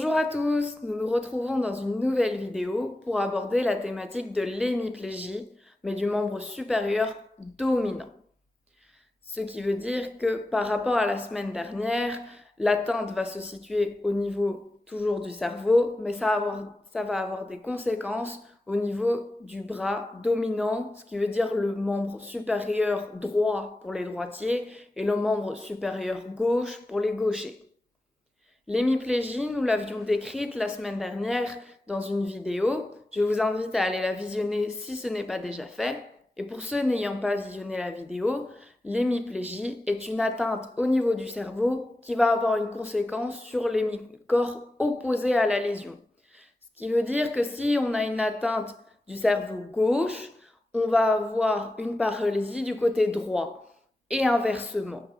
Bonjour à tous, nous nous retrouvons dans une nouvelle vidéo pour aborder la thématique de l'hémiplégie, mais du membre supérieur dominant. Ce qui veut dire que par rapport à la semaine dernière, l'atteinte va se situer au niveau toujours du cerveau, mais ça va avoir des conséquences au niveau du bras dominant, ce qui veut dire le membre supérieur droit pour les droitiers et le membre supérieur gauche pour les gauchers. L'hémiplégie, nous l'avions décrite la semaine dernière dans une vidéo. Je vous invite à aller la visionner si ce n'est pas déjà fait. Et pour ceux n'ayant pas visionné la vidéo, l'hémiplégie est une atteinte au niveau du cerveau qui va avoir une conséquence sur l'hémicorps opposé à la lésion. Ce qui veut dire que si on a une atteinte du cerveau gauche, on va avoir une paralysie du côté droit et inversement.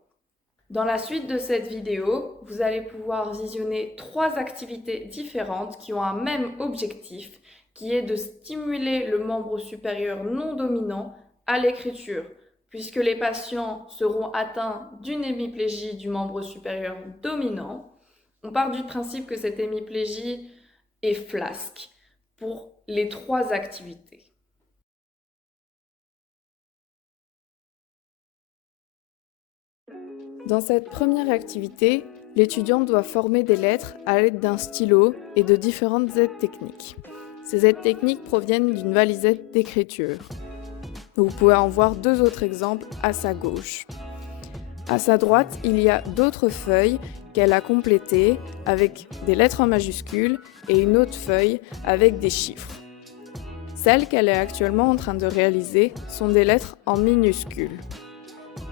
Dans la suite de cette vidéo, vous allez pouvoir visionner 3 activités différentes qui ont un même objectif, qui est de stimuler le membre supérieur non dominant à l'écriture, puisque les patients seront atteints d'une hémiplégie du membre supérieur dominant. On part du principe que cette hémiplégie est flasque pour les 3 activités. Dans cette première activité, l'étudiant doit former des lettres à l'aide d'un stylo et de différentes aides techniques. Ces aides techniques proviennent d'une valisette d'écriture. Vous pouvez en voir 2 autres exemples à sa gauche. À sa droite, il y a d'autres feuilles qu'elle a complétées avec des lettres en majuscules et une autre feuille avec des chiffres. Celles qu'elle est actuellement en train de réaliser sont des lettres en minuscules.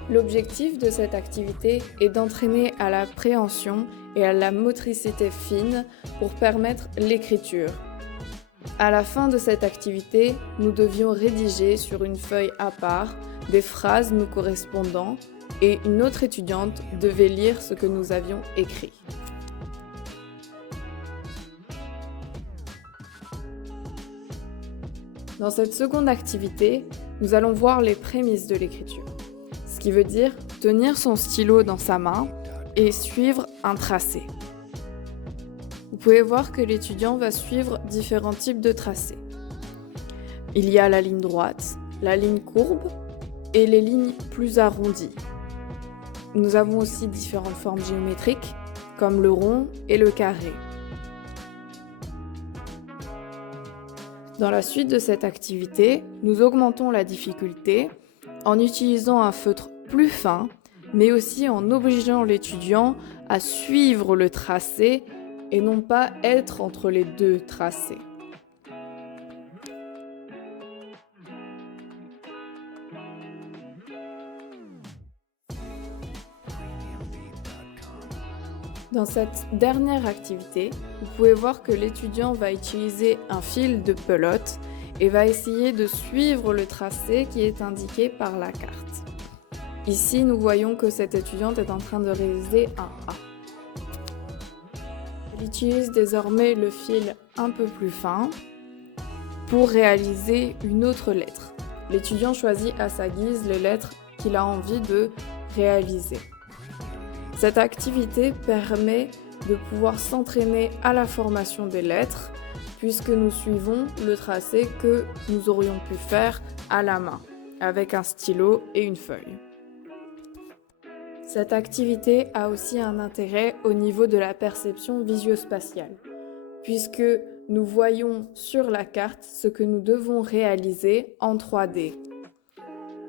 L'objectif de cette activité est d'entraîner à la préhension et à la motricité fine pour permettre l'écriture. À la fin de cette activité, nous devions rédiger sur une feuille à part des phrases nous correspondant et une autre étudiante devait lire ce que nous avions écrit. Dans cette seconde activité, nous allons voir les prémices de l'écriture. Ce qui veut dire tenir son stylo dans sa main et suivre un tracé. Vous pouvez voir que l'étudiant va suivre différents types de tracés. Il y a la ligne droite, la ligne courbe et les lignes plus arrondies. Nous avons aussi différentes formes géométriques comme le rond et le carré. Dans la suite de cette activité, nous augmentons la difficulté en utilisant un feutre plus fin, mais aussi en obligeant l'étudiant à suivre le tracé et non pas être entre les 2 tracés. Dans cette dernière activité, vous pouvez voir que l'étudiant va utiliser un fil de pelote et va essayer de suivre le tracé qui est indiqué par la carte. Ici, nous voyons que cette étudiante est en train de réaliser un A. Elle utilise désormais le fil un peu plus fin pour réaliser une autre lettre. L'étudiant choisit à sa guise les lettres qu'il a envie de réaliser. Cette activité permet de pouvoir s'entraîner à la formation des lettres puisque nous suivons le tracé que nous aurions pu faire à la main avec un stylo et une feuille. Cette activité a aussi un intérêt au niveau de la perception visuospatiale, puisque nous voyons sur la carte ce que nous devons réaliser en 3D.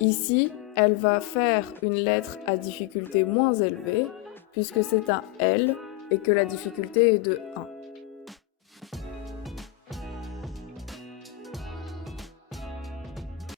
Ici, elle va faire une lettre à difficulté moins élevée, puisque c'est un L et que la difficulté est de 1.